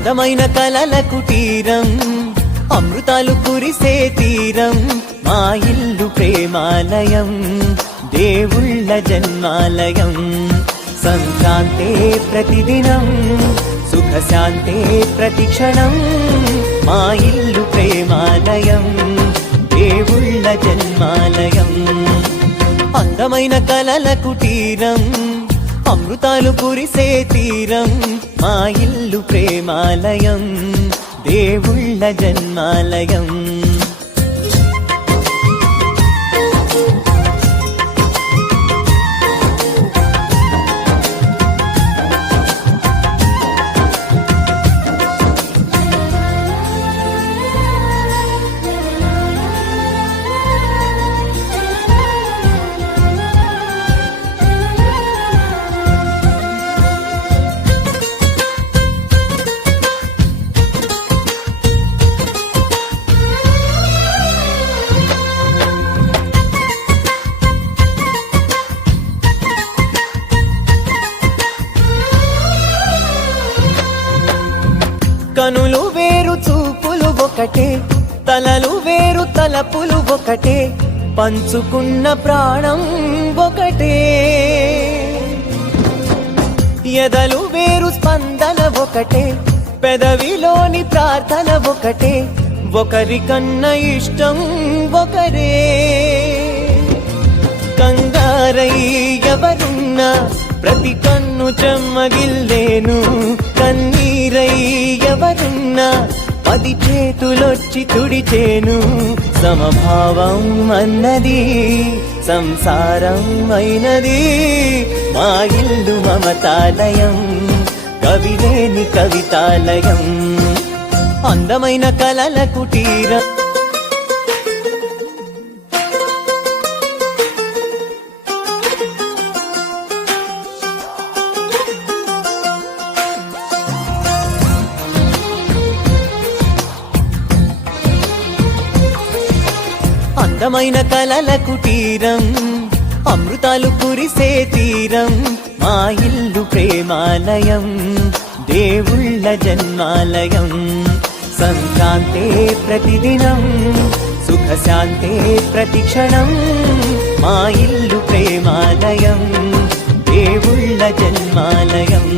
అందమైన కలల కుటీరం, అమృతాలు కురిసే తీరం, మా ఇల్లు ప్రేమాలయం, దేవుళ్ళ జన్మాలయం. సంక్రాంతే ప్రతిదినం, సుఖశాంతే ప్రతిక్షణం, మా ఇల్లు ప్రేమాలయం, దేవుళ్ళ జన్మాలయం. అందమైన కలల కుటీరం, అమృతాలు కురిసే తీరం, మా ఇల్లు ప్రేమాలయం, దేవుళ్ళ జన్మాలయం. కనులు వేరు చూపులు ఒకటే, తలలు వేరు తలపులు ఒకటే, పంచుకున్న ప్రాణం ఒకటే. ఎదలు వేరు స్పందన ఒకటే, పెదవిలోని ప్రార్థన ఒకటే, ఒకరికన్నా ఇష్టం ఒకరే. కంగారై ఎవరున్నా ప్రతి కన్ను చెమ్మగిల్లేను, కన్నీరై ఎవరున్నా 10 చేతులొచ్చి తుడిచేను. సమభావం అన్నది సంసారం అయినది, మా ఇల్లు మమతాలయం, కవిలేని కవితాలయం. అందమైన కలల కుటీరం, అందమైన కలల కుటీరం, అమృతాలు కురిసే తీరం, మా ఇల్లు ప్రేమాలయం, దేవుళ్ళ జన్మాలయం. సంక్రాంతే ప్రతిదినం, సుఖశాంతే ప్రతిక్షణం, మా ఇల్లు ప్రేమాలయం, దేవుళ్ళ జన్మాలయం.